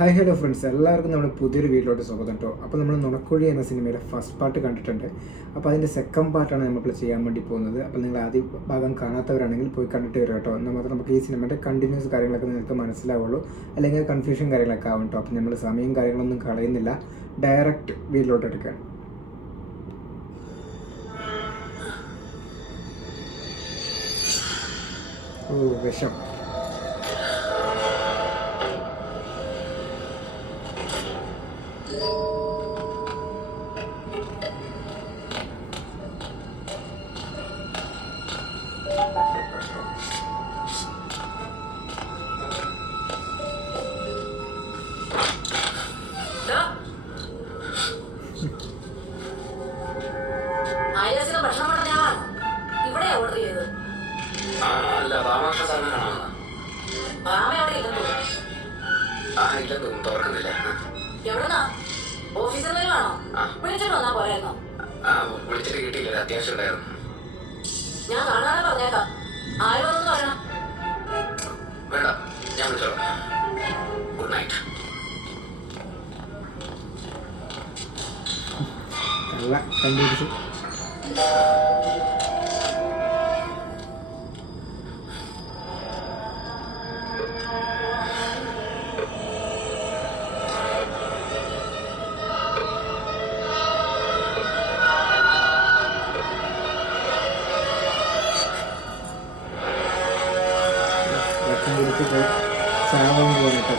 Hi hello friends, എല്ലാവർക്കും നമ്മുടെ പുതിയൊരു വീഡിയോയിലോട്ട് സ്വാഗതം കേട്ടോ. അപ്പോൾ നമ്മൾ നുണക്കുഴി എന്ന സിനിമയുടെ ഫസ്റ്റ് പാർട്ട് കണ്ടിട്ടുണ്ട്. അപ്പോൾ അതിൻ്റെ സെക്കൻഡ് പാർട്ടാണ് നമ്മളിപ്പോൾ ചെയ്യാൻ വേണ്ടി പോകുന്നത്. അപ്പോൾ നിങ്ങൾ ആദ്യ ഭാഗം കാണാത്തവരാണെങ്കിൽ പോയി കണ്ടിട്ട് വരും കേട്ടോ. എന്നാൽ മാത്രം നമുക്ക് ഈ സിനിമയുടെ കണ്ടിന്യൂസ് കാര്യങ്ങളൊക്കെ നിങ്ങൾക്ക് മനസ്സിലാവുള്ളൂ, അല്ലെങ്കിൽ കൺഫ്യൂഷൻ കാര്യങ്ങളൊക്കെ ആവും കേട്ടോ. അപ്പോൾ നമ്മൾ സമയം കാര്യങ്ങളൊന്നും കളയുന്നില്ല, ഡയറക്റ്റ് വീഡിയോയിലോട്ട് എടുക്കാൻ. ഓ വിഷം. വിളിച്ചിട്ട് കിട്ടിയില്ല, അത്യാവശ്യം ഉണ്ടായിരുന്നു. ഞാൻ കാണാതെ പറഞ്ഞേക്കാം. ആരോടൊന്നും പറയണം. വേണ്ട, ഞാൻ വിളിച്ചോളാം. Good night. കണ്ടുപിടിച്ചു. ചാവാൻ പോകട്ടോ.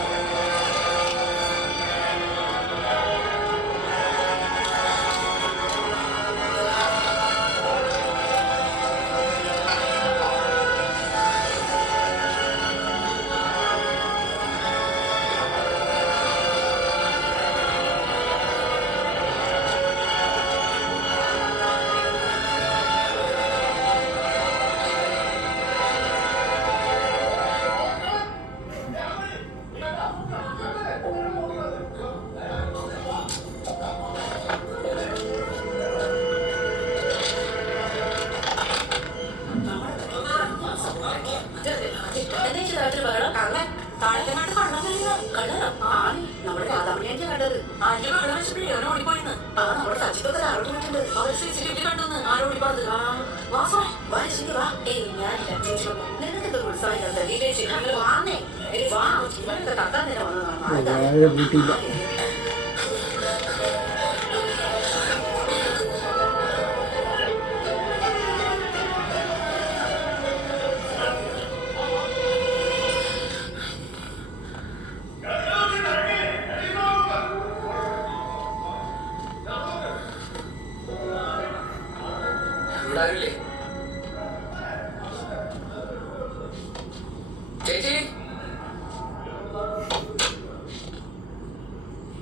ചേച്ചി,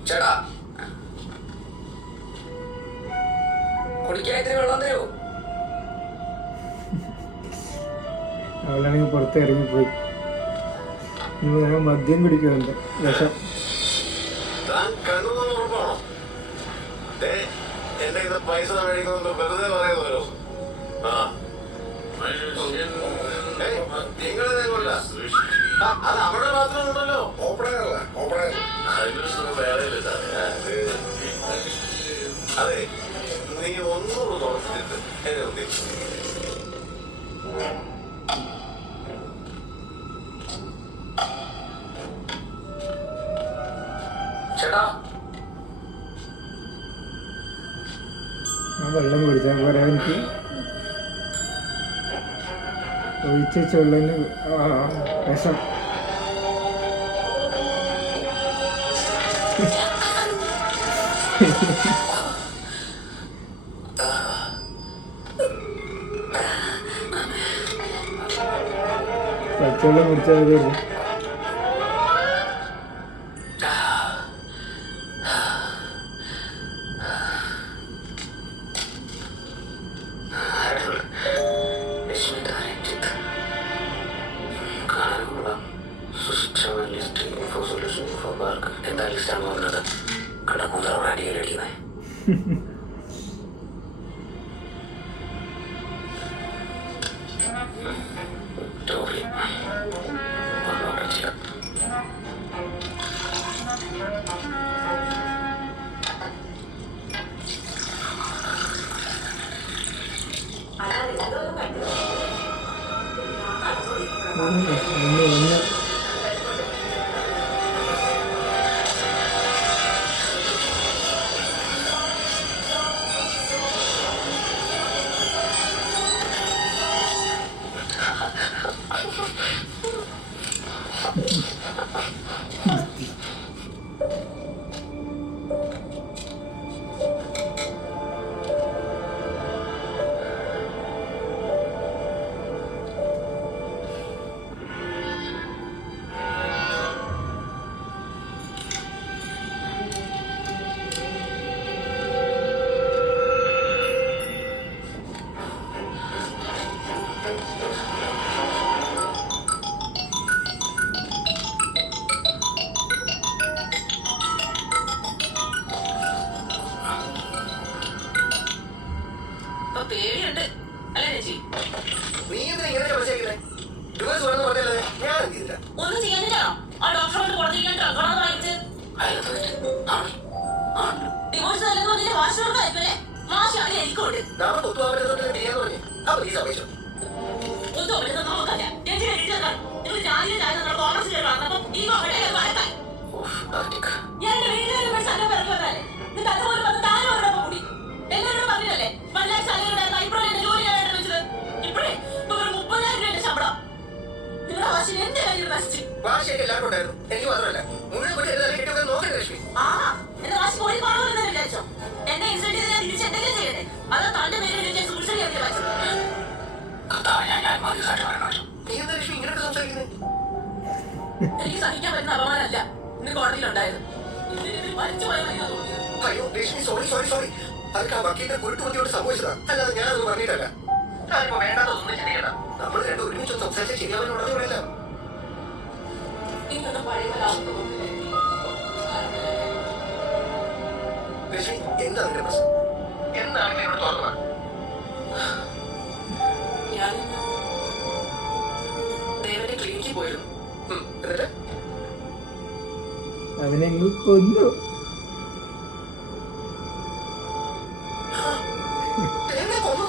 ചേട്ടാ, കുടിക്കാൻ ഇത്തിരി വെള്ളം തരുമോ? അവളാണെങ്കിൽ പുറത്ത് ഇറങ്ങിപ്പോയി. മദ്യം കുടിക്കുന്നുണ്ട്. വിഷം. എന്റെ ഇത് പൈസ മേടിക്കുന്നത് വെറുതെ പറയുന്നവരോ? അത് അവിടെ മാത്രം ഉണ്ടല്ലോ. അതെ, നീ ഒന്നുകൂടെ തുറച്ചിട്ട് എന്നെ ഉദ്ദേശിച്ചു. ചേട്ടാ, വെള്ളം കുടിച്ചാൽ പോരാ എനിക്ക്. ഒഴിച്ച് വെള്ളത്തിന് വിഷം. പച്ചവെള്ളം കുടിച്ചാൽ മതിയല്ലോ. എന്താ ലിസ്റ്റാണ് വന്നത്? കടക്കൂതറോട് അടിയിലടിക്കുന്നേ. അല്ലാതെ എന്തോരം കണ്ടു ഒന്ന് ഇപ്പൊ പേടിയുണ്ട് അല്ലേ ചേച്ചി? നീ എന്തിനാ ഇങ്ങനെ വിളിച്ചേക്കുന്നേ? ഡിവോഴ്സ് വേണമെന്ന് പറഞ്ഞല്ലേ ഞാൻ എന്ത് ചെയ്തില്ല? ഒന്നും ചെയ്യാനില്ലാണോ ആ ഡോക്ടറോട് കൊടുത്തിരിക്കാൻ ഡ്രഗാണെന്ന് വാങ്ങിച്ച് ഡിവോഴ്സ് നല്ലതെന്ന് പറഞ്ഞാൽ വാശിയോട് അയപ്പല്ലേ വാശിയാണ് എനിക്കുണ്ട് നമ്മൾ ഒത്തുപോകാൻ ചെയ്യാന്ന് പറഞ്ഞു. അപ്പൊ നീ സമ്മതിച്ചോ? ഒന്നും അവിടെ നോക്കല്ല ചേച്ചി എഴുതിയാൽ നിങ്ങൾ ജാതിയിൽ നമ്മൾ കോൺഗ്രസ് വന്നപ്പോ ഈ അവിടെ വരക്കാൻ ഞാൻ എന്റെ വീട്ടിലെ സ്ഥലം പിറക്കി വന്നാലേ എന്നിട്ട് അതുപോലെ വന്ന് താനും അവരോടൊപ്പം കൂടി എല്ലാവരോടും പറഞ്ഞില്ലേ 1 ലക്ഷം സാലറി ഇപ്പോഴും എന്റെ ജോലി ആയിട്ട് വെച്ചത് ഇപ്പോഴേ ഇപ്പൊ ഒരു 30,000 രൂപ ശമ്പളം നിങ്ങളുടെ വാശിയിൽ എന്റെ കാര്യം നശിച്ചു വാശിയൊക്കെ എല്ലാവർക്കും ഉണ്ടായിരുന്നു. എനിക്ക് മാത്രമല്ല മുഴുവൻ കുട്ടി എഴുതാൻ കിട്ടിയൊക്കെ നോക്കണ്ട ലക്ഷ്മി. ആ എന്റെ വാശി പോയി കാണുമെന്ന് വിചാരിച്ചോ എന്നെ ഇൻസൾട്ട് ചെയ്ത് ഞാൻ തിരിച്ച് എന്തെങ്കിലും ചെയ്യട്ടെ അതോ തന്റെ പേര് വിളിച്ച സൂക്ഷിച്ചു വെച്ചത് നീ എന്താ ലക്ഷ്മി ഇങ്ങനെയൊക്കെ സംസാരിക്കുന്നത്? എനിക്ക് സഹിക്കാൻ പറ്റുന്ന അപമാനമല്ല ഇന്ന് കോടതിയിലുണ്ടായത് ഇതിന് മരിച്ചു പോയാൽ മതി തോന്നി അയ്യോ ലക്ഷ്മി സോറി സോറി സോറി. അതൊക്കെ ആ വക്കീലിന്റെ കുരുട്ടുബുദ്ധിയോട് സംഭവിച്ചതാ. അല്ലാതെ ഞാനത് പറഞ്ഞിട്ടല്ല. ഞാനിപ്പോ വേണ്ടാതൊന്നും ചെയ്യണ്ട. നമ്മൾ രണ്ടും ഒരുമിച്ച് സംസാരിച്ചാൽ ശരിയാവാനുള്ളത് ഇവിടെ എല്ലാം. നിങ്ങളുടെ പഴയ ലക്ഷ്മി എന്താ നിന്റെ പ്രശ്നം? എന്താണ് എന്നോട് തുറന്നത്? ഞാൻ ദേവന്റെ ക്ലിനിക്കിൽ പോയിരുന്നു എന്നിട്ട് അവനെ കൊന്നു. എന്നെ കൊന്നു.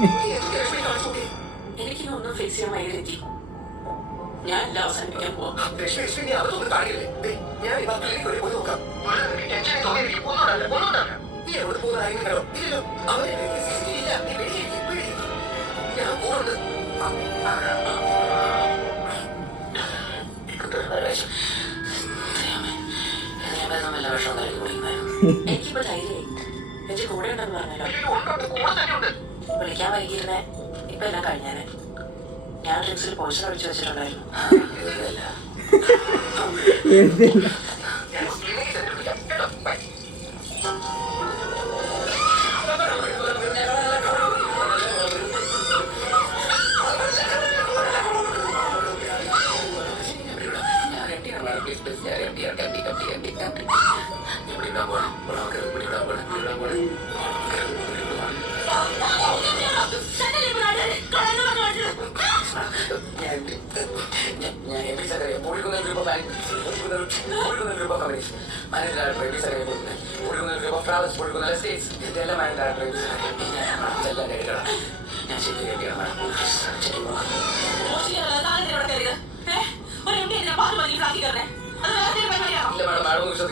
നീ എന്ത് ലക്ഷ്മി കാണിച്ചു? എനിക്കിനൊന്നും ഫേസ് ചെയ്യാൻ വൈകി ഞാൻ എല്ലാം അവസാനിപ്പിക്കാൻ പോവാം ലക്ഷ്മി ലക്ഷ്മി നീ അതൊന്നും കാണില്ലേ? ഞാൻ ഇപ്പൊ ക്ലിനിക് വരെ പോയി നോക്കാം. ടെൻഷൻ തോന്നിയിരിക്കും. ഒന്നും ഉണ്ടാവില്ല. നീ എവിടെ പോകുന്ന കാര്യങ്ങളോ ഇല്ലല്ലോ. അവരെ ഇല്ല. നീ പേടിയിരിക്കും. ഞാൻ പോകുന്നുണ്ട്. എനിക്കിപ്പോ ധൈര്യമായി എന്റെ കൂടെ ഉണ്ടെന്ന് പറഞ്ഞല്ലോ വിളിക്കാൻ വൈകിയിരുന്നേ ഇപ്പൊ എല്ലാം കഴിഞ്ഞാനെ ഞാൻ ഡ്രിങ്ക്സിൽ പോയിസൺ ഒഴിച്ചു വെച്ചിട്ടുണ്ടായിരുന്നു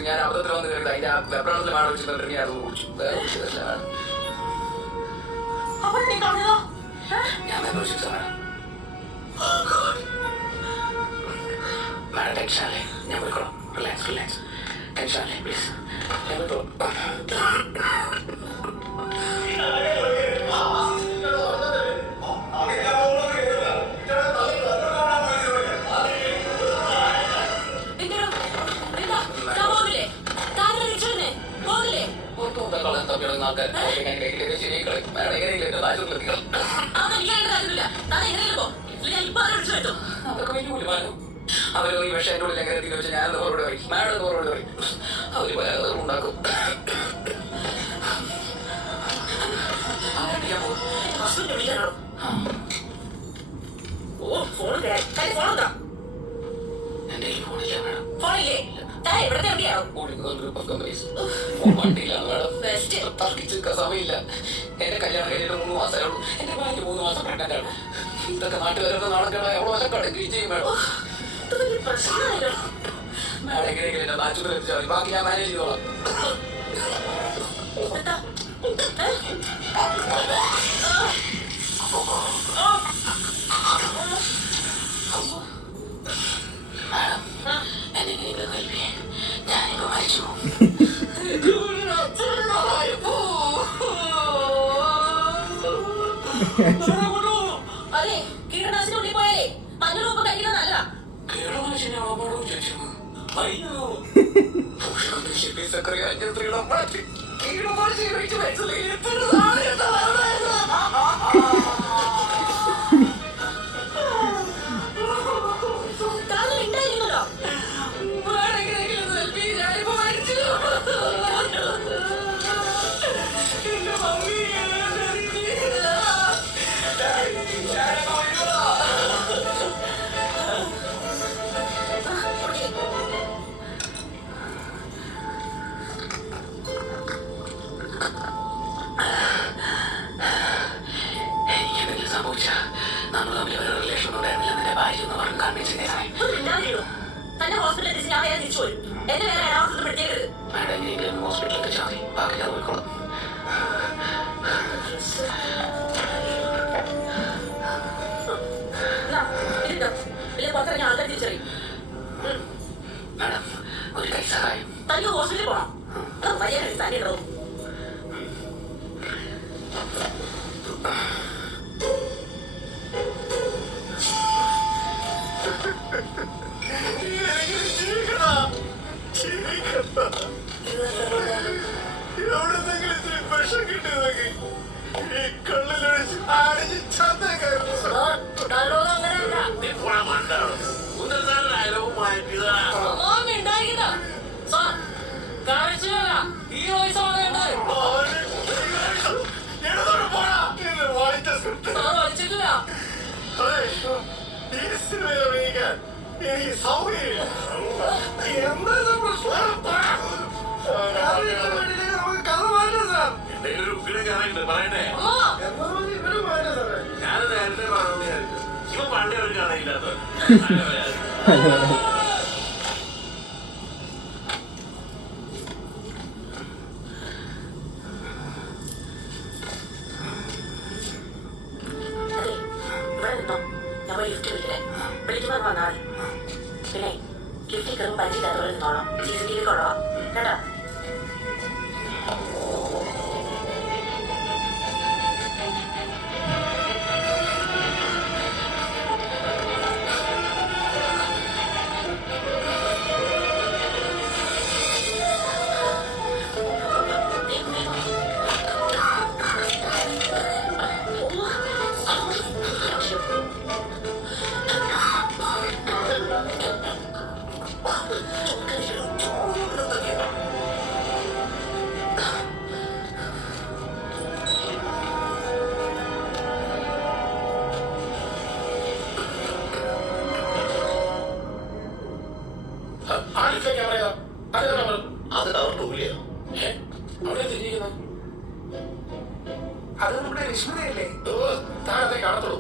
ഞാൻ അബദ്ധത്തിൽ വന്ന് കയറി അതിന്റെ ആ വെപ്രാളത്തിൽ മാഡം വെച്ചിട്ടുണ്ടെങ്കിൽ ഞാൻ അത് കുടിച്ചു ഞാൻ മാഡം ടെൻഷനല്ലേ ഞാൻ പോയിക്കോളാം റിലാക്സ് ടെൻഷനല്ലേ പ്ലീസ് ഞാൻ പോയിക്കോളാം അവര് ഈ വിഷം എൻ്റെ ഉള്ളിൽ എങ്ങനെ എത്തിയെന്ന് വെച്ചാൽ ഞാനത് പുറകോട് പോയി മാഡം പുറകോട് പോയി അവര് ഉണ്ടാക്കും എൻ്റെ ഫോണില്ല മാഡം ഫോണില്ലേ താൻ എവിടത്തെ എവിടെയാവും ഓടിക്കുന്ന ഗ്രൂപ്പ് ഓഫ് കമ്പനീസ് വണ്ടിയിലാണ് മാഡം. ബെസ്റ്റ് തർക്കിച്ച് നിൽക്കാൻ സമയമില്ല. എന്റെ കല്യാണം കഴിഞ്ഞിട്ട് 3 മാസമേ ഉള്ളൂ. എന്റെ ഭാര്യ 3 മാസം പ്രഗ്നന്റ് ആണ്. ഇതൊക്കെ നാട്ടുകാരുടെ നാളെ എവിടെ വല്ല കടക്കുകയും ചെയ്യും മാഡം. ഇത് വലിയ പ്രശ്നമായല്ലോ. മാഡം എങ്ങനെയെങ്കിലും എന്നെ ആശുപത്രി എത്തിച്ചാൽ മതി. ബാക്കി ഞാൻ മാനേജ് ചെയ്തോളാം. എന്താ മാഡം എന്നെ എങ്ങനെയെങ്കിലും ഹെൽപ്പ് ചെയ്യേ. ഞാനിപ്പോ മരിച്ചു പോകും. അതെ കീടനാശിനി ഉള്ളിൽ പോയാലേ മഞ്ഞൾ ഉപ്പ് കഴിക്കുന്നത് നല്ലതാ. താനും ഉണ്ടായിരുന്നല്ലോ. എനിക്കെന്തെങ്കിലും സംഭവിച്ചാൽ നമ്മൾ തമ്മിൽ ഒരു റിലേഷൻ ഉണ്ടായിരുന്നില്ല. നിന്റെ ഭാര്യ എന്ന് പറഞ്ഞ് കൺവിൻസ് ചെയ്തേ. തന്നെ ഹോസ്പിറ്റലിൽ എത്തിച്ച് ഞാൻ വേറെ തിരിച്ചു വരും. എന്നെ വേറെ എറണാകുളത്ത് പിടിച്ചേക്കരുത്. മാഡം എങ്ങനെയെങ്കിലും ഹോസ്പിറ്റലിൽ എത്തിച്ചാൽ മതി. ബാക്കി ഞാൻ പോയിക്കോളാം. പുറത്തിറങ്ങി ആൾക്കാർ തിരിച്ചറിയും. മാഡം ഒരു കൈ സഹായം. തനിക്ക് ഹോസ്പിറ്റലിൽ പോണം. വലിയ തന്നെ ഉണ്ടാവും. പിന്നെ ലിഫ്റ്റിൽ കയറും പരിചയമില്ലാത്തവരെ നിന്നോളാം. CCTV കൊള്ളാം കേട്ടോ. അത് അവർ പോകില്ല. അത് നമ്മുടെ രശ്മിതയല്ലേ? താഴത്തെ കാണത്തുള്ളൂ.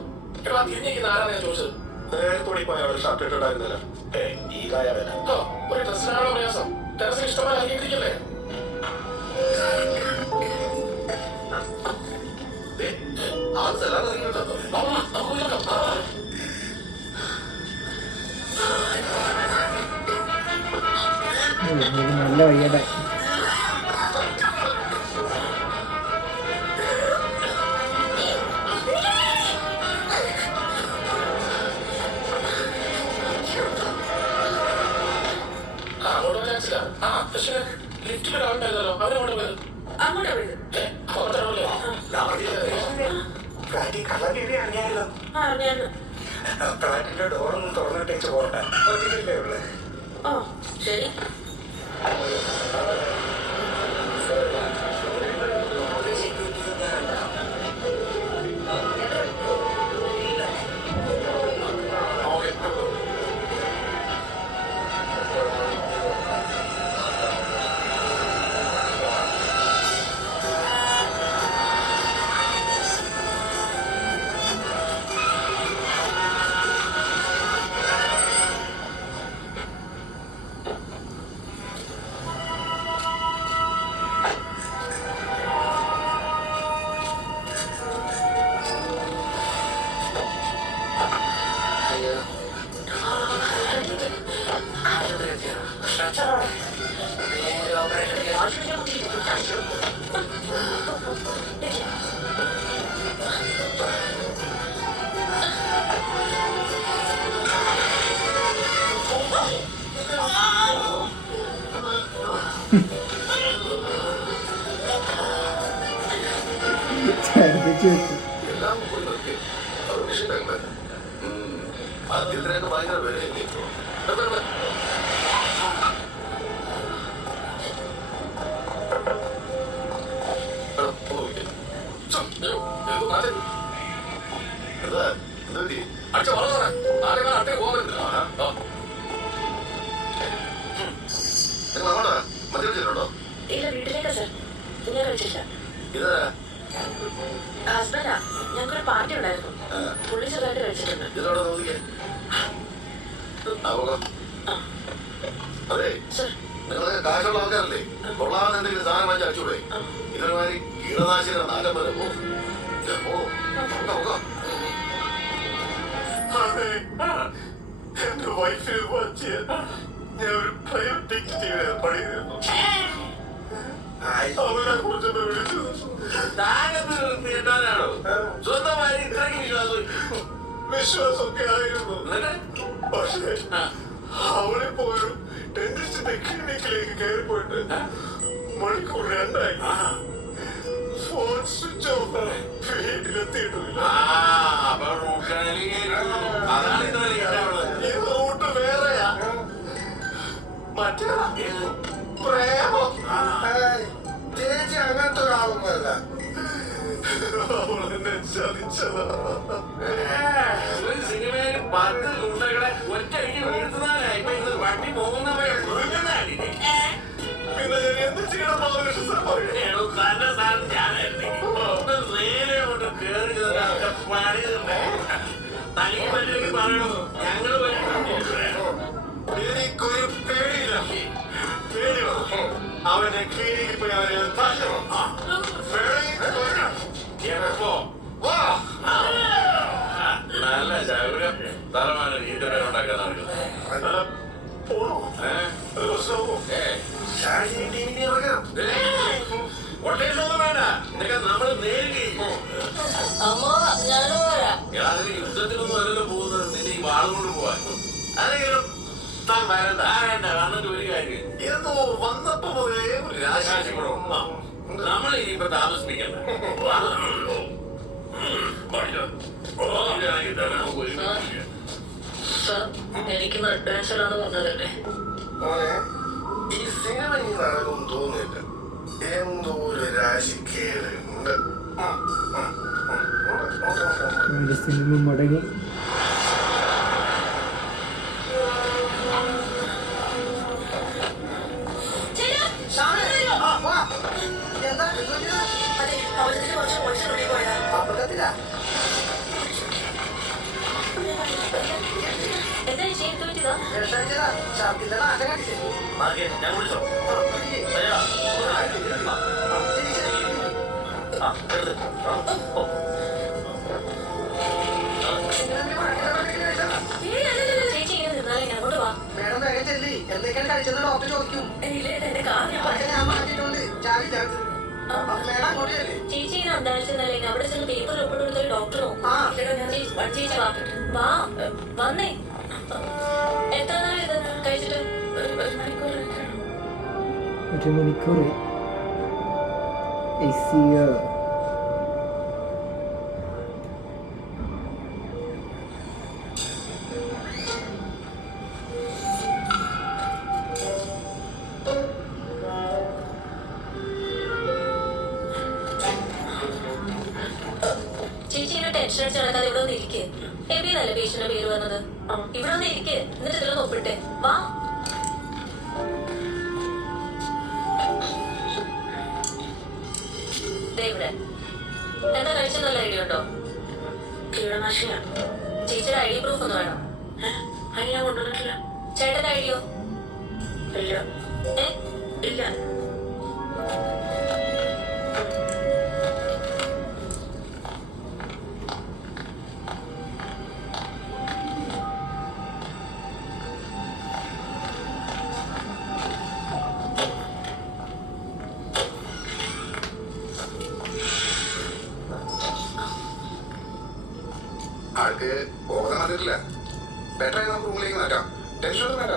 തിരിഞ്ഞിരിക്കുന്ന ആരാണ് ഞാൻ ചോദിച്ചത്? നേരത്തോടെ പോയ അവിടെ ഷർട്ട് ഇട്ടുണ്ടായിരുന്നില്ല. ഒരു ഡ്രസ്സിനാണോ പ്രയാസം? ടെറസിൽ ഇഷ്ടമായി അംഗീകരിക്കല്ലേ? നല്ല വയ്യടെ. ഫ്ലാറ്റിന്റെ ഡോറൊന്നും തുറന്നിട്ടേച്ച് പോകട്ടെ. ഒറ്റയ്ക്കല്ലേ ഉള്ളു. ശരി. ഛർദ്ദിച്ച് വെച്ചു. എല്ലാം പോയി നിർത്തി. അത് വിഷയമില്ല. ആദ്യത്തിനൊക്കെ ഭയങ്കര വിലയില്ലേ? ഇല്ല, വീട്ടിലേക്കാ സർ. ഞാൻ കഴിച്ചില്ല. ഹസ്ബൻഡാ, ഞങ്ങൾക്കൊരു പാർട്ടി ഉണ്ടായിരുന്നു. പുള്ളി ചെറുതായിട്ട് കഴിച്ചിട്ടുണ്ട്. അതെ, സർ, നിങ്ങളൊക്കെ കാശുള്ള ആൾക്കാരല്ലേ? കൊള്ളാവുന്ന എന്തെങ്കിലും സാധനം വാങ്ങിച്ച് അടിച്ചൂടെ? ഇതൊരുമാതിരി കീടനാശിനി നാലം വരെ പോകും. എന്റെ വൈഫിന് പറ്റിയ ഞാൻ ഒരു പ്രൈവറ്റ് ടിക്കറ്റ് പണിയിരുന്നു. അവരെ കുറിച്ചൊന്ന് വിളിച്ചത് സ്വന്തമായി ഇത്രയ്ക്ക് വിശ്വാസമൊക്കെ ആയിരുന്നു. പക്ഷേ അവളെ പോയൊരു ഡെന്റിസ്റ്റിന്റെ ക്ലിനിക്കിലേക്ക് കയറിപ്പോയിട്ട് മണിക്കൂർ 2 ആയി. ഫോൺ സ്വിച്ച് ഓഫ് ആണ്. വീട്ടിലെത്തിയിട്ടില്ല. ഈ റൂട്ട് വേറെയാ. മറ്റേ പ്രേമം. ചേച്ചി അങ്ങനത്തെ ഒരാളൊന്നുമല്ല. അവളെന്നെ ചതിച്ചതാ. ഒരു സിനിമയിൽ 10 ഗുണ്ടകളെ ഒറ്റയ്ക്ക് വീഴ്ത്തുന്നവരായി വണ്ടി പോകുന്നവരെ പിന്നെ ഞാൻ എന്ത് ചെയ്യണം? തന്റെ സ്ഥാനത്ത് ഞാനായിരുന്നു. നേരെ കൊണ്ട് കയറി പണിയുന്നുണ്ട്. തനിക്ക് പറ്റുമെങ്കിൽ പറയണോ? ഞങ്ങള് എനിക്കൊരു പേടിയില്ല. പേടിയോ? അവന്റെ ക്ലിനിക്കിൽ പോയി അവനെ താക്കണം. എപ്പോ നല്ല ചൗരം തലമാണ് വീട്ടുപേരെ ഉണ്ടാക്കാൻ നടക്കുന്നത്. ഒട്ടേഷൊന്നും വേണ്ട. ഇതൊക്കെ നമ്മള് നേരിടുകയും അമ്മ, ഞാനും വരാം. അതിന് യുദ്ധത്തിനൊന്നും അല്ലല്ലോ പോകുന്നത്. നിന്റെ ഈ വാളുകൊണ്ട് പോവാൻ അതെങ്കിലും താൻ വരണ്ട. വേണ്ട, വന്നിട്ട് ഒരു കാര്യം എന്തോ വന്നപ്പോ മുതലേ ഒരു രാശാശിക്കുറവ്. നമ്മൾ ഇനിയിപ്പോ താമസിപ്പിക്കണ്ട. സർ, എനിക്ക് ബ്ലഡ് ക്യാൻസർ ആണ് പറഞ്ഞതല്ലേ? മോനെ, ഈ സിനിമ ഇനി നടക്കും തോന്നില്ല. എന്തോ ഒരു രാശിക്കേടുണ്ട്. അവന്റെ സിനിമ മുടങ്ങി. അതെ, അവസരത്തിൽ കുറച്ച് പോലീസ് റോഡിൽ പോയതാ. എന്താ ചെയ്തു പറ്റിയതാ? ഞാൻ വിളിച്ചോ? ചേച്ചി ഇങ്ങനെ നിന്നാലേ ഞാൻ അങ്ങോട്ട് വാ. മേഡം വേഗം ചെല്ലി. എന്തൊക്കെയാണ് കഴിച്ചത് ഡോക്ടർ ചോദിക്കും. ഇല്ല, എന്റെ കാർ ഞാൻ പക്ഷെ ഞാൻ മാറ്റിയിട്ടുണ്ട്. ചാവി ചേർത്ത്. മേഡം അങ്ങോട്ട് ചെല്ലി. ചേച്ചി ഇങ്ങനെ അന്താഴ്ചന്നല്ലേ അവിടെ ചെന്ന് പേപ്പർ ഒപ്പിട്ട് കൊടുത്തൊരു ഡോക്ടർ നോക്കും. ആ. ചേച്ചി വാ വന്നേ. എത്ര നേരം ഇത് കഴിച്ചിട്ട്? ഒരു മണിക്കൂർ കഴിക്കണം. 1 മണിക്കൂർ. ICU. ചേച്ചി ഇങ്ങനെ ടെൻഷൻ അടിച്ച് നടക്കാതെ ഇവിടെ ഒന്ന് ഇരിക്കേ. എബിന്നല്ലേ പേഷ്യന്റെ പേര് വന്നത്? ഇവിടെ ഒന്ന് ഇരിക്കേ. എന്നിട്ട് ഇതിലൊന്ന് ഒപ്പിട്ടെ. വാ. ഇവിടെ എന്താ കഴിച്ചെന്നല്ല ഐഡിയ ഉണ്ടോ? കീടനാശിനിയാണ്. ചേച്ചിയുടെ ഐഡി പ്രൂഫ് ഒന്ന് വേണം. അത് ഞാൻ കൊണ്ടുവന്നിട്ടില്ല. ചേട്ടന്റെ ഐഡിയോ? ഇല്ല. ഇല്ല. ആൾക്ക് ബോധം വന്നിട്ടില്ല. ബെറ്ററായി നമുക്ക് റൂമിലേക്ക് മാറ്റാം. ടെൻഷനൊന്നും വേണ്ട.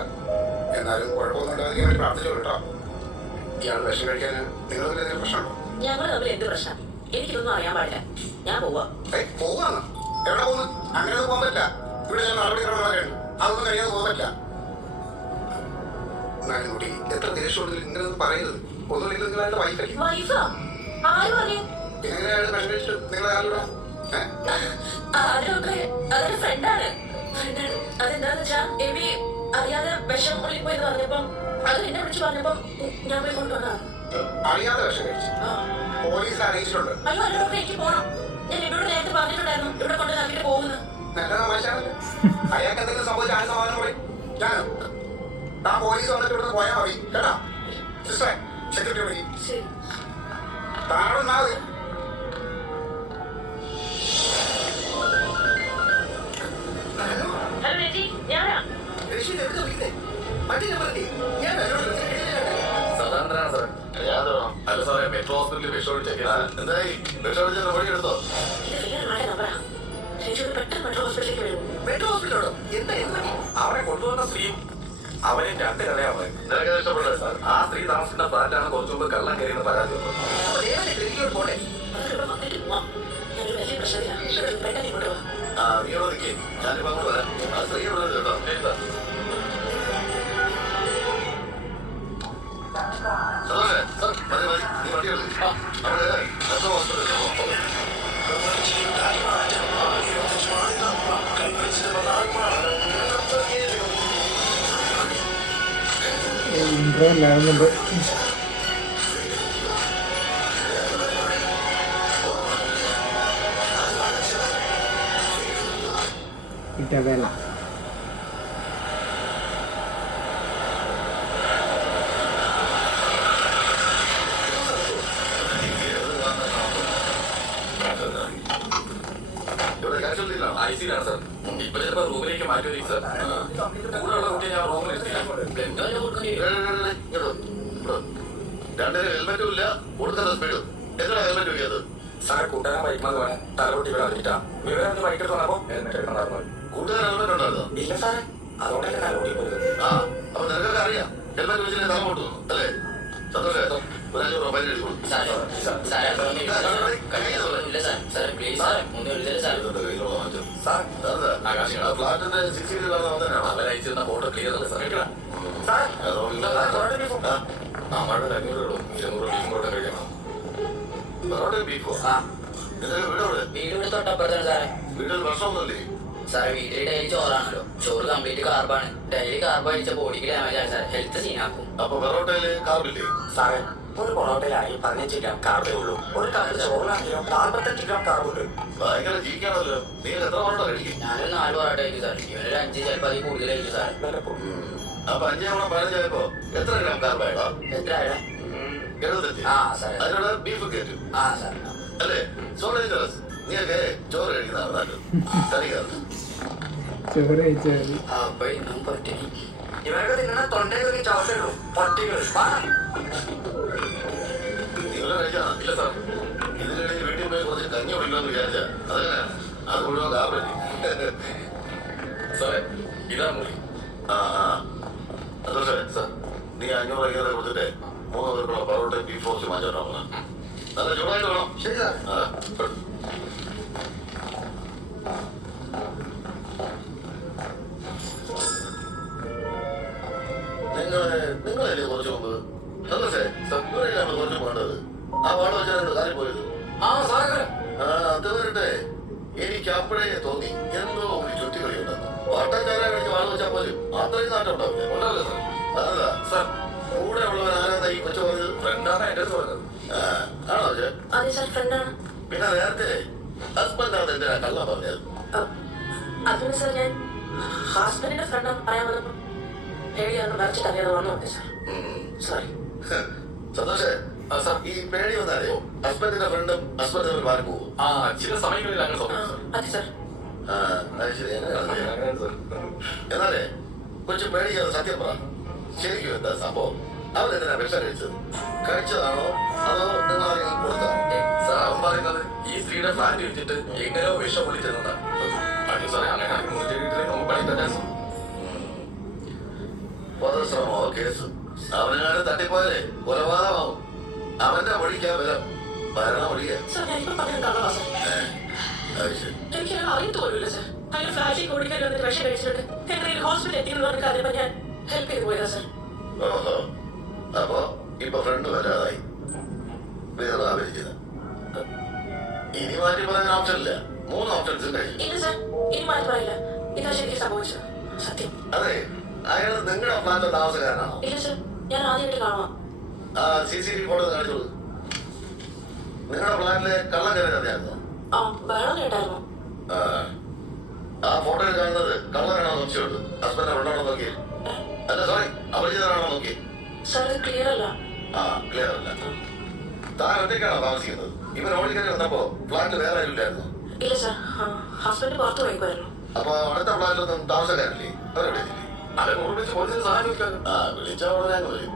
എന്നാലും കുഴപ്പമൊന്നും ഉണ്ടാകാൻ വേണ്ടി പ്രാർത്ഥിച്ചോളൂ കേട്ടോ. ഇയാൾ വിഷം കഴിക്കാൻ നിങ്ങൾ തമ്മിൽ എന്തെങ്കിലും പ്രശ്നമുണ്ടോ? ഞങ്ങൾ തമ്മിൽ എന്ത് പ്രശ്നം? എനിക്കിതൊന്നും അറിയാൻ പാടില്ല. ഞാൻ പോവാ. പോവാന്ന് എവിടെ പോകുന്നു? അങ്ങനെ പോകാൻ പറ്റില്ല. ഇവിടെ ഞാൻ നടപടിക്രമങ്ങളൊക്കെയുണ്ട്. അതൊന്നും കഴിയാതെ പോകാൻ പറ്റില്ല. എന്നാലും കുട്ടി എത്ര ദേഷ്യമുണ്ടെങ്കിൽ ഇങ്ങനെ ഒന്നും പറയരുത്. ഒന്നുമില്ലെങ്കിൽ നിങ്ങളായിട്ട് വൈഫല്ലേ. വൈഫാ? ആര് പറഞ്ഞു? എങ്ങനെയാണ് വിഷം കഴിച്ചിട്ട് നിങ്ങളെ ആരുടെ അതൊക്കെ അതൊരു ഫ്രണ്ടാണ്. അതെന്താന്ന് വെച്ചാ എബി അറിയാതെ വിഷം ഉള്ളിൽ പോയി പറഞ്ഞപ്പം അത് എന്നെ വിളിച്ചു പറഞ്ഞപ്പം ഞാൻ പോയി കൊണ്ടുവന്നതാണ്. അറിയാതെ വിഷം കഴിച്ചു? പോലീസിൽ അറിയിച്ചിട്ടുണ്ട്. അയ്യോ അല്ല ഡോക്ടർ, എനിക്ക് പോണം. ഞാൻ ഇവിടെ നേരത്തെ പറഞ്ഞിട്ടുണ്ടായിരുന്നു ഇവിടെ കൊണ്ട് നോക്കിട്ട് പോകുന്നു. നല്ല തമാശയാണല്ലോ. അയാൾക്ക് എന്തെങ്കിലും സംഭവിച്ച ആരും സമാധാനം പറയും. ഞാനോ? ആ പോലീസ് വന്നിട്ട് ഇവിടുന്ന് പോയാൽ മതി കേട്ടാ. സിസ്റ്ററെ സെക്യൂരിറ്റി വിളിക്കും. ശരി. താഴെ നിന്നാ മതി. ഹലോ ചേച്ചി, ഞാനാ. രക്ഷീത് എവിടെ വിളിക്കുന്നേ? മറ്റേ നമ്പറില്ലേ? ഞാൻ സാധാരണ സാറേ. അല്ല സാറേ, മെട്രോ ഹോസ്പിറ്റലിൽ വിഷം ഒഴിച്ചേക്കാം. എന്തായി വിഷം ഒഴിച്ച നടപടി എടുത്തോ? ഇത് വേറെ ആളുടെ നമ്പറാ. ചേച്ചി ഒരു പെട്ടെന്ന് മെട്രോ ഹോസ്പിറ്റലിലേക്ക് വരും. മെട്രോ ഹോസ്പിറ്റലോടോ? എന്താ എന്ത്? അവരെ കൊണ്ടുവന്ന സ്ത്രീ അവനെ രണ്ട് കഥയാ പറയും. നിനക്ക് ഇഷ്ടപ്പെട്ടത് സാർ? ആ സ്ത്രീ താമസിക്കുന്ന ഫ്ലാറ്റാണ് കുറച്ചു മുമ്പ് കള്ളം കയറിയെന്ന് പരാതി വന്നു. അപ്പൊ ദേവന്റെ ക്ലിനിക്കിലോട്ട് പോട്ടെ. ഇവിടെ വന്നിട്ട് പോവാം. ഞാനൊരു വലിയ പ്രശ്നത്തിലാണ്. പെട്ടെന്ന് ഇങ്ങോട്ട് വാ. നീ അവിടെ നിൽക്കേ, ഞാനിപ്പോ അങ്ങോട്ട് വരാം. ആ സ്ത്രീ ഇവിടെ ഉണ്ട് കേട്ടോ. ശരി സാർ. സന്തോഷേ, സാർ, മതി മതി, നീ വണ്ടി എടുക്ക്. അവിടെ മെട്രോ ഹോസ്പിറ്റലിൽ പോകാം. ഇൻട്രോ ലാകുന്നുണ്ട്. ഇടവേള. ഇവിടെ കാഷ്വാലിറ്റിയിലാണോ? ഐസിയിലാണ് സാർ. ഇപ്പൊ ചിലപ്പോ റൂമിലേക്ക് മാറ്റി വരും സാർ. കൂടെയുള്ള കുട്ടിയെ ഞാൻ റൂമിൽ രണ്ടിന് ഹെൽമെറ്റും ഇല്ല, കൊടുക്കുന്ന സ്പീഡും. എത്ര ഹെൽമെറ്റ് വയ്ക്കാത്? സാറെ കൂട്ടുകാരൻ ബൈക്ക് വേണം തലപൊട്ടി വിടാതിട്ടാ വിവരം ബൈക്ക് എടുത്ത് വന്നപ്പോ ഹെൽമെറ്റ് എടുക്കണ്ടായിരുന്നു. കൂട്ടുകാരൻ ഹെൽമെറ്റ് ഉണ്ടായിരുന്നോ? ഇല്ല സാറേ, അതുകൊണ്ടല്ലേ തലപൊട്ടി പോയത്. ആ, അപ്പൊ നിനക്കൊക്കെ അറിയാം ഹെൽമെറ്റ് വെച്ചിട്ട് തല പൊട്ടുന്നു അല്ലേ? സന്തോഷേ, ഒരു 500 രൂപ പൈസ എടുക്കും. ഫ്ലാറ്റിന്റെ 60 അവരയച്ചിരുന്ന ഫോട്ടോ ക്ലിയർ അല്ലേ സാർ? മഴ 500 200 കൂടെ കഴിക്കണം. പൊറോട്ടയും ബീഫോ? നിന്റെ വീട് എവിടെ? വീട് തൊട്ടപ്പുറത്താണ് സാറേ. വീട്ടിൽ ഭക്ഷണമൊന്നുമില്ലേ? സാറേ വീട്ടിൽ ഡെയിലി ചോറാണല്ലോ. ചോറ് കംപ്ലീറ്റ് കാർബാണ്. ഡെയിലി കാർബ് കഴിച്ച ബോഡിക്ക് ഡാമേജ് ആണ് സാർ. ഹെൽത്ത് സീനാക്കും. അപ്പൊ പൊറോട്ടയില് കാർബില്ലേ? സാറേ, ഒരു പൊറോട്ടയിലായി 15 ഗ്രാം കാർബേ ഉള്ളൂ. ഒരു കപ്പ് ചോറിലാണെങ്കിലും 45 ഗ്രാം കാർബുണ്ട്. ഭയങ്കര ജീവിക്കാണല്ലോ. നീ എത്ര പൊറോട്ട കഴിക്കും? ഞാനൊരു 4 പൊറോട്ട കഴിക്കും സാർ. ഇവനൊരു 5 ചിലപ്പോൾ അതിൽ കൂടുതൽ കഴിക്കും സാർ. അപ്പൊ 5 തവണ 15 ആയപ്പോ എത്ര ഗ്രാം കാർബായിടാ? എത്ര ആയാലും 75. ആ സാറേ. അതിനോട് ബീഫ് കയറ്റും ആ സാർ. അല്ലേ? So dangerous. നീയൊക്കെ ചോറ് കഴിക്കുന്നതാണ് നല്ലത്. തനിക്കാണ് ചോറ് കഴിച്ചാൽ അപ്പൊ ഇന്നും പറ്റില്ല. ഇവരൊക്കെ തിന്നണ തൊണ്ടയിലൊക്കെ ചവട്ടുള്ളൂ പട്ടികൾ. നിങ്ങളെ കഴിച്ചാ? ഇല്ല സാർ. ഇതിനിടയിൽ വീട്ടിൽ പോയി കുറച്ച് കഞ്ഞി കുടിക്കണമെന്ന് വിചാരിച്ചാ അതങ്ങനെ അത് മുഴുവൻ കാർബല്ലേ. സാറേ, ഇതാ മുറി. സന്തോഷേ സാർ, നീ 500 രൂപ കൊടുത്തിട്ടേ 3 പേർക്കുള്ള പൊറോട്ടയും ബീഫ് റോസ്റ്റ് മാറ്റോട്ടോ. നല്ല ചൂടായിട്ട് വേണം. ശരി സാർ. നിങ്ങളല്ലേ കുറച്ച് മുമ്പ് സന്തോഷേ ഇവരെയാണ് കുറച്ച് വേണ്ടത്. ആ വാട വെച്ചാൽ കാര്യം പോയത്. അത് വരട്ടെ. എനിക്ക് അപ്പോഴേ തോന്നി എന്തോ ഒരു ചുറ്റിക്കളി ഉണ്ടെന്ന്. വാട്ടം ചാര കഴിച്ച് വാട വെച്ചാൽ പോലും അത്രയും നാട്ടം ഉണ്ടാവില്ല. ഉണ്ടാവില്ല സാർ. അതല്ല സാർ, കൂടെ ഉള്ളവൻ ആരാ ഈ കൊച്ചു പറഞ്ഞത്? ഫ്രണ്ടാണ് എന്റെ അടുത്ത് പറഞ്ഞത്. ആണോ ചേ? അതെ സാർ, ഫ്രണ്ടാണ്. പിന്നെ നേരത്തെ ഹസ്ബൻഡാണ് എന്തിനാ കള്ളം പറഞ്ഞത്? അതുകൊണ്ട് സാർ ഞാൻ ഹസ്ബൻഡിന്റെ ഫ്രണ്ടാണ് പറയാൻ വന്നപ്പോൾ പേടിയാണ് വരച്ചിട്ട് അറിയാതെ വന്നു നോക്കേ സാർ. സോറി. സന്തോഷേ, ഈ പേടി വന്നാലേ ഹസ്ബൻഡിന്റെ ഫ്രണ്ടും ഹസ്ബൻഡിന്റെ മാറി പോകും. ചില സമയങ്ങളിൽ അങ്ങനെ അതെ സാർ. അത് ശരി. എന്നാലേ കൊച്ചു പേടിക്കാതെ സത്യം പറ. ശരിക്കും എന്താ സംഭവം? അവരെന്തിനാ വിഷം കഴിച്ചത്? കഴിച്ചതാണോ അതോ നിങ്ങൾ കൊടുത്താണോ? സാർ, അവൻ പറയുന്നത് ഈ സ്ത്രീയുടെ ഫ്ലാറ്റ് വെച്ചിട്ട് എങ്ങനെയോ വിഷം പൊളിച്ചെന്നാണ്. സാറേ, അങ്ങനെ വധശ്രമോ കേസ് അവനാണ് തട്ടിപ്പോയാലേ കൊലപാതകമാവും. അവന്റെ വഴിക്കാ ബലം, ഭരണ വഴിക്കാ. സാർ ഞാനിപ്പോ പറഞ്ഞ കള്ളവാ സാർ. അത് ശരി. എനിക്ക് അയാൾ അറിയത്ത് പോലുമില്ല സാർ. അയാൾ ഫ്ലാറ്റിൽ ഓടിക്കാൻ വന്നിട്ട് വിഷം കഴിച്ചിട്ട് എങ്ങനെയും ഹോസ്പിറ്റലിൽ എത്തിയെന്ന് പറഞ്ഞ കാര്യം ഞാൻ ഹെൽപ്പ് ചെയ്ത് പോയതാ സാർ. ഓഹോ, അപ്പൊ ഇപ്പൊ ഫ്രണ്ട് വരാതായി, വേറെ ആലോചിക്കുന്നത്. ഇനി മാറ്റി പറയാൻ ഓപ്ഷൻ ഇല്ല. 3 ഓപ്ഷൻസും കഴിഞ്ഞു. ഇല്ല സാർ, ഇനി മാറ്റി പറയില്ല. ഇതാ ശരിക്കും സംഭവിച്ചത്, സത്യം. അതെ, അയാൾ നിങ്ങളുടെ ഫ്ലാറ്റിലെ താമസക്കാരനാണോ? ഇല്ല സാർ, ഞാൻ ആദ്യമായിട്ട് കാണാം. ആ CCTV ഫോട്ടോ കാണിച്ചോളൂ. നിങ്ങളുടെ ഫ്ലാറ്റിലെ കള്ളം കയറി അറിയാമോ? ആ വേണം കേട്ടായിരുന്നു. ആ ഫോട്ടോയിൽ കാണുന്നത് കള്ളനാണോ സംശയമുണ്ട്. ഹസ്ബൻഡ് ഉള്ളാണോ നോക്കിയേ? അല്ല സോറി, അപരിചിതനാണോ നോക്കിയേ? സാർ ഇത് ക്ലിയർ അല്ല. ആ ക്ലിയർ അല്ല. താൻ ഒറ്റയ്ക്കാണോ താമസിക്കുന്നത്? ഇവൻ ഓടിക്കറി വന്നപ്പോ ഫ്ലാറ്റിൽ വേറെ ആരും ഇല്ലായിരുന്നു? ഇല്ല സാർ, ഹസ്ബൻഡ് പുറത്തു പോയിക്കുമായിരുന്നു. അപ്പൊ അടുത്ത ഫ്ലാറ്റിലൊന്നും താമസക്കാരില്ലേ? അവരെവിടെ ഇല്ലേ? അതൊക്കെ വിളിച്ച് പോലീസിന് സഹായം ചോദിക്കാൻ. ആ വിളിച്ചാൽ ഉടനെ അങ്ങ് വരും.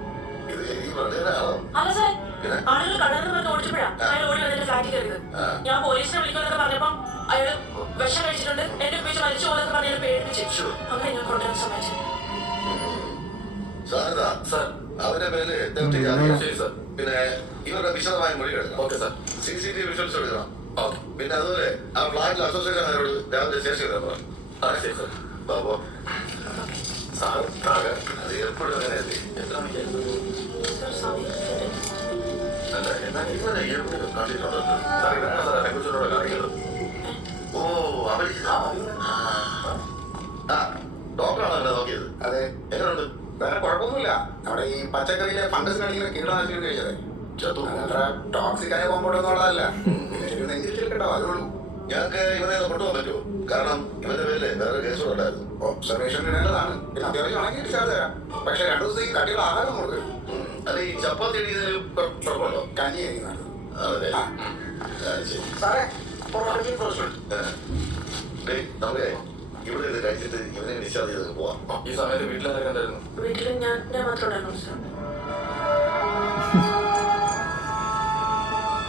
ഇത് ഈ വെറുതെയാണോ? അല്ല സാർ, പിന്നെ? ആളുകൾ കടന്നു പറഞ്ഞ് ഓടിച്ചപ്പോഴാ അയാൾ ഓടി വന്നിട്ട് ഫ്ലാറ്റിൽ കയറിയത്. ഞാൻ പോലീസിനെ വിളിക്കുമെന്നൊക്കെ പറഞ്ഞപ്പോ അയാൾ വിഷം കഴിച്ചിട്ടുണ്ട്, എന്നെ ഉപയോഗിച്ച് മരിച്ചു പോകുന്നൊക്കെ പറഞ്ഞ് എന്നെ പേടിപ്പിച്ചു. അങ്ങനെ ഞാൻ കൊണ്ടുവരാൻ സമ്മതിച്ചു. സാറിതാ സാർ. അവന്റെ പേര് തെഫ്റ്റ് ജാമ്യം. ശരി സാർ. പിന്നെ ഇവരുടെ വിശദമായ മൊഴി എടുക്കണം. Okay sir. CCTV വിഷ്വൽസ് എടുക്കണം. ഓക്കെ. പിന്നെ അതുപോലെ ആ ഫ്ലാറ്റിൽ അസോസിയേഷൻകാരോട് രാവിലെ സ്റ്റേഷൻ ചെയ്താൽ പറ. ആ ശരി സാർ. ബാബോ സാർ ആകെ അത് എപ്പോഴും അങ്ങനെയല്ലേ? എത്ര മണിക്കായിരുന്നു? സാർ സമയം അല്ല എന്നാൽ ഇവനെ എവിടെ കണ്ടിട്ടുണ്ടോ? സാർ ഇവരാണ് സാർ എന്നെക്കുറിച്ചുള്ള കാര്യങ്ങൾ. ഓ അപരിചിത. ആ ഡോക്ടറാണോ എന്നെ നോക്കിയത്? അതെ, എങ്ങനെയുണ്ട്? വേറെ കുഴപ്പമൊന്നുമില്ല. അവിടെ ഈ പച്ചക്കറിയിലെ ഫംഗസിനാണെങ്കിൽ കീടനാശിനി കഴിച്ചത്. ചത്തു. അത്ര ടോക്സിക് ആയ കോമ്പൗണ്ട് ഒന്നുള്ളതല്ല. നെഞ്ചിരിക്കട്ടോ, അതുള്ളൂ. ഞങ്ങൾക്ക് ഇവനെ ഒന്ന് കൊണ്ടുപോകാൻ പറ്റുമോ? കാരണം ഇവന്റെ പേരില് വേറെ കേസുകളുണ്ടായിരുന്നു. ഒബ്സർവേഷൻ ഇടേണ്ടതാണ്. പിന്നെ അത്യാവശ്യം ആണെങ്കിൽ ഡിസ്ചാർജ് തരാം. പക്ഷെ 2 ദിവസത്തേക്ക് കട്ടിയുള്ള ആഹാരം കൊടുക്കും. അല്ല ഈ ചപ്പാത്തി അടിക്കുന്നതിന് കുഴപ്പമുണ്ടോ? കഞ്ഞി കഴിക്കുന്നതാണ്. അതെ. ആ. ശരി. സാറേ, ഡേയ്, നമുക്ക് ഇവിടെ ഇത് കഴിച്ചിട്ട് ഇവനെ ഡിസ്ചാർജ് ചെയ്ത് പോവാം. ഈ സമയത്ത് വീട്ടിലാരൊക്കെ ഉണ്ടായിരുന്നു? വീട്ടിൽ ഞാൻ മാത്രം ഉണ്ടായിരുന്നു സാർ.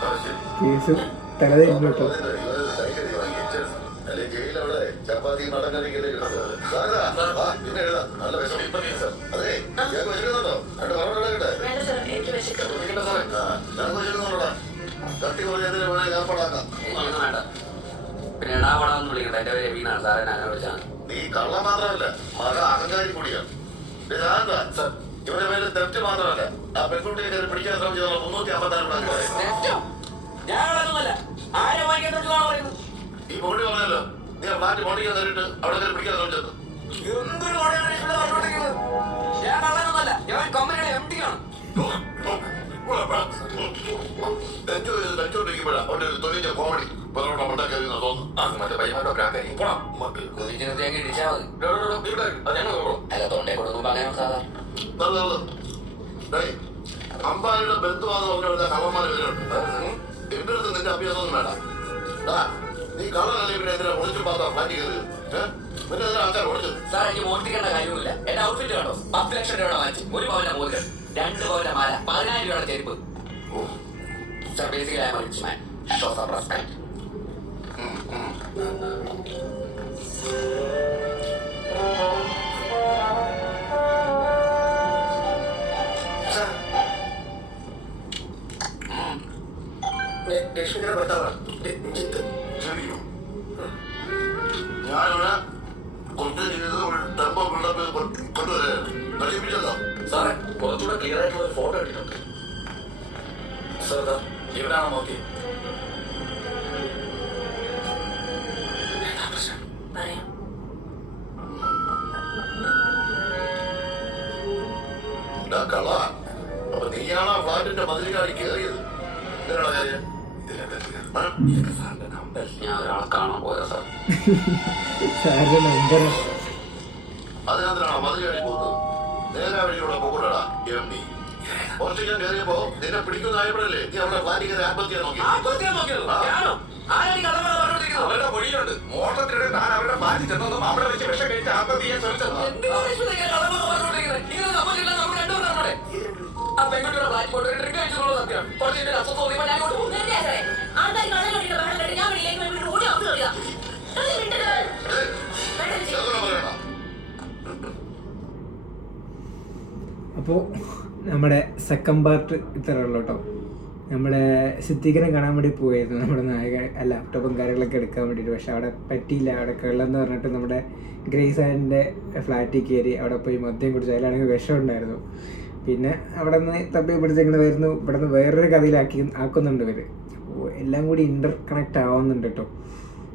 ആ, ശരി. കേസ് തലതിരിഞ്ഞു കേട്ടോ. അല്ലെ ജയിലവിടെ ചപ്പാത്തി മടം കറിക്കല്ലേ കിട്ടുന്നത്. പിന്നെ എഴുതാം. നല്ല വിഷം. അതെ ഞാൻ വെച്ചിരുന്നുണ്ടോ? 2 പറവട കിട്ടെ. വേണ്ട സാർ, എനിക്ക് വിശക്കുന്നു. ഞാൻ വെച്ചിരുന്നുണ്ടോടാ? തട്ടി പറഞ്ഞതിന് വേണേ ഞാൻ പടാക്കാം. ഒന്നും വേണ്ട. പിന്നെ എടാവടാന്ന് വിളിക്കണ്ട. എന്റെ പേര് എബീനാണ്. സാറെ അങ്ങനെ വിളിച്ചാണ്. നീ കള്ളം മാത്രമല്ല, മക അഹങ്കാരി കൂടിയാണ്. ഞാനെന്താ ഇവന്റെ പേര് തെറ്റ് മാത്രമല്ല, ആ പെൺകുട്ടിയെ കയറി പിടിക്കാൻ ശ്രമിച്ചത് 356 ഞാനല്ല ആരെ വാങ്ങിക്കാൻ പറയുന്നത്. ഈ പൊടി പറഞ്ഞല്ലോ, നീ ആ ഫ്ലാറ്റ് പൊടിക്കാൻ കയറിയിട്ട് അവിടെ കയറി പിടിക്കാൻ ശ്രമിച്ചത്. എന്തൊരു ഞാൻ കള്ളനൊന്നല്ല. ഞാൻ കമ്പനിയുടെ MD ആണ്. ടെൻഷോണ്ടിരിക്കുമ്പോഴാണ് അവന്റെ ഒരു തൊഴിൽ കോമഡി പറവട്ട മണ്ടക്കറി തോന്നുന്നു. ആ മറ്റേ പയ്യന്മാരുടെ ആക്കാരി പോണം. കുതിച്ചിനത്തെ അങ്ങ് ഇടിച്ചാൽ മതി. അത് ഞങ്ങൾ നോക്കണം. അല്ല തൊണ്ടേ കൊടുക്കുമ്പോ അങ്ങനെ സാധാരണ അമ്പാനിയുടെ ബന്ധുവാന്ന് പറഞ്ഞ കള്ളന്മാര് വരുന്നുണ്ട്. എന്റെ അടുത്ത് നിന്റെ അഭ്യാസമൊന്നും വേണ്ട. നീ കള്ളനല്ലേ പിന്നെ എന്തിനാ ഒളിച്ചു പാത്താ ഫ്ലാറ്റ് കയറി? പിന്നെ എന്തിനാ ആൾക്കാർ ഒളിച്ചത്? സാർ എനിക്ക് മോഷ്ടിക്കേണ്ട കാര്യമില്ല. എന്റെ ഔട്ട്ഫിറ്റ് കണ്ടോ? 10 ലക്ഷം രൂപയുടെ വാച്ച്, 1 പവന്റെ മോതിരം, 2 പവന്റെ മാല, 10,000 രൂപയുടെ ചെരുപ്പ്. Sir basically I am a rich man. Show some respect. ലക്ഷ്മിയുടെ ഭർത്താവാണ് ശരിക്കും ഞാനിവിടെ കുറച്ച് ചെയ്ത് ഒരു ടെമ്പോ പിള്ളേർ കൊണ്ടുവരാൻ നശിപ്പിച്ചല്ലോ. സാറേ കുറച്ചുകൂടെ ക്ലിയർ ആയിട്ടുള്ള ഒരു ഫോട്ടോ എടുത്തിട്ടുണ്ട്. സാർ ഇവരാണോ നോക്കി? എന്താ പ്രശ്നം? പറയാം. കള അപ്പൊ നീയാണ് ആ ഫ്ലാറ്റിന്റെ മതിലിക്കാടി കയറിയത്. എന്തിനാണ് കാര്യം? സാറിന്റെ നമ്പർ ഞാൻ ഒരാളെ കാണാൻ പോയതാ സാർ. സാറിന്റെ നമ്പർ അതിനെന്തിനാണോ മതിലിക്കാടി പോകുന്നത്? നേരെ വഴിയിലൂടെ പോകൂടാ MD. കുറച്ച് ഞാൻ കയറിയപ്പോ നിന്നെ പിടിക്കുന്നതായപ്പോഴല്ലേ നീ അവിടെ ഫ്ലാറ്റിൽ കയറി ആത്മഹത്യ നോക്കി? അവരുടെ മൊഴിയിലുണ്ട്. മോട്ടത്തിനിടെ താൻ അവരുടെ ഫ്ലാറ്റിൽ ചെന്നതും അവിടെ വെച്ച് വിഷം കഴിച്ച് ആത്മഹത്യ ചെയ്യാൻ ശ്രമിച്ചത്. ആ പെൺകുട്ടിയുടെ ഫ്ലാറ്റ് കൊണ്ട് ഡ്രിങ്ക് കഴിച്ചിട്ടുള്ള സത്യം. കുറച്ച് കഴിഞ്ഞാൽ അസ്വസ്ഥ തോന്നിയപ്പോൾ ഞാൻ ഇങ്ങോട്ട് പോകും. വെറുതെ സാറേ, ആൾക്കാർ കള്ളം കണ്ടിട്ട് ബഹളം കണ്ടിട്ട് ഞാൻ വെളിയിലേക്ക് പോയി ഓടി അകത്ത് കളിയാ. മിണ്ടരുത്. വേണ്ട ചേച്ചി. പറയണ അപ്പോൾ നമ്മുടെ സെക്കൻഡ് പാർട്ട് ഇത്രേ ഉള്ളൂ കേട്ടോ. നമ്മുടെ സിദ്ദീഖിനെ കാണാൻ വേണ്ടി പോയായിരുന്നു നമ്മുടെ നായക ലാപ്ടോപ്പും കാര്യങ്ങളൊക്കെ എടുക്കാൻ വേണ്ടിയിട്ട്. പക്ഷെ അവിടെ പറ്റിയില്ല. അവിടെ കള്ളെന്ന് പറഞ്ഞിട്ട് നമ്മുടെ ഗ്രേസ് ആൻഡിൻ്റെ ഫ്ലാറ്റിൽ കയറി അവിടെ പോയി മദ്യം കുടിച്ചു. അതിലാണെങ്കിൽ വിഷം ഉണ്ടായിരുന്നു. പിന്നെ അവിടെ നിന്ന് തപ്പി പിടിച്ചിങ്ങനെ വരുന്നു. ഇവിടെ നിന്ന് വേറൊരു ആക്കുന്നുണ്ട് ഇവർ. അപ്പോൾ എല്ലാം കൂടി ഇൻ്റർ കണക്റ്റ് ആവുന്നുണ്ട് കേട്ടോ.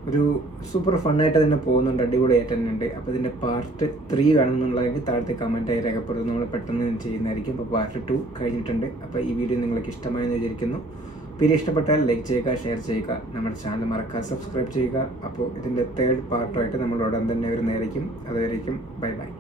ഒരു സൂപ്പർ ഫണ്ണായിട്ട് തന്നെ പോകുന്നുണ്ട്, അടിപൊളിയായിട്ട് തന്നെ ഉണ്ട്. അപ്പോൾ ഇതിൻ്റെ പാർട്ട് 3 വേണമെന്നുള്ളതെങ്കിൽ താഴത്തെ കമൻറ്റായി രേഖപ്പെടുത്തും. നമ്മൾ പെട്ടെന്ന് ചെയ്യുന്നതായിരിക്കും. അപ്പോൾ പാർട്ട് 2 കഴിഞ്ഞിട്ടുണ്ട്. അപ്പോൾ ഈ വീഡിയോ നിങ്ങൾക്ക് ഇഷ്ടമായെന്ന് വിചാരിക്കുന്നു. പിന്നെ ഇഷ്ടപ്പെട്ടാൽ ലൈക്ക് ചെയ്യുക, ഷെയർ ചെയ്യുക, നമ്മുടെ ചാനൽ മറക്കാതെ സബ്സ്ക്രൈബ് ചെയ്യുക. അപ്പോൾ ഇതിൻ്റെ 3rd പാർട്ടുമായിട്ട് നമ്മൾ ഉടൻ തന്നെ വരുന്നതായിരിക്കും. അതുവരേക്കും ബൈ ബൈ.